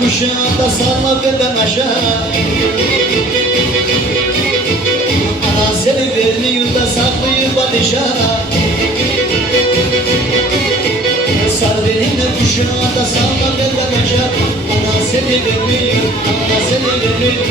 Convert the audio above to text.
kuşağında salma belden aşağı. Ana seni vermiyor da saklıyor padişah. Sar benimle kuşağında salma belden aşağı. Ana seni vermiyor, ana seni vermiyor.